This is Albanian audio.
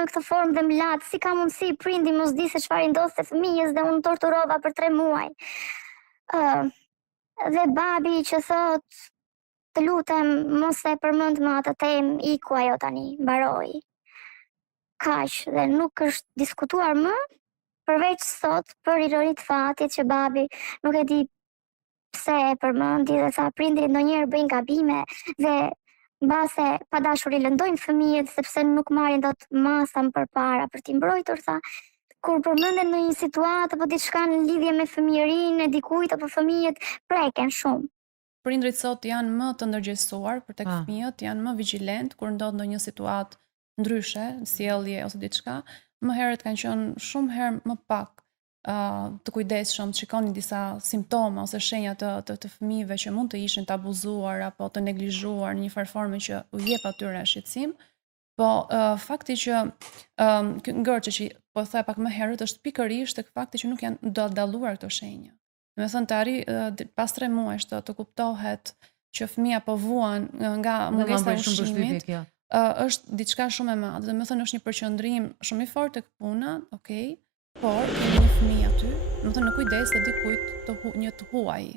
në këtë formë dhe mlat, si ka mundësi prindi mos di se çfarë i ndodhte fëmijës dhe unë torturova për 3 muaj. Dhe babi që thot, të lutem mos e përmend më atë temë, iku ajo tani, mbaroi. Kaq dhe nuk është diskutuar më, përveç sot për ironi të fatit që babi nuk e di pse e përmendi dhe tha prindrit ndonjëherë bëjnë gabime dhe mbase pa dashur i lëndojnë fëmijët sepse nuk marrin dot masën përpara për t'i mbrojtur, tha. Kur përmenden në një situatë apo diçka në lidhje me fëmijërinë e dikujt apo fëmijët preken shumë. Prindrit sot janë më të ndërgjegjësuar për tek Ah. fëmijët, janë më vigjilent kur ndodh ndonjë situatë ndryshe, sjellje ose diçka. Më herët kanë qenë shumë herë më pak të kujdesshëm, të shikonin disa simptoma ose shenja të fëmijëve që mund të ishin të abuzuar apo të neglizhuar në një farë forme që u jep atyre shqetësim. Po fakti që ngërçe që po tha pak më herët është pikërisht tek fakti që nuk janë dalluar këto shenja. Do të thënë të arri pas 3 muajsh të kuptohet që fëmia po vuan nga mungesa e ushqimit, kjo. është diçka shumë e madhe. Do të thënë është një përqendrim shumë i fortë tek puna, okay, por kemi një fëmijë aty, do të thënë në kujdes të dikujt një të huaj.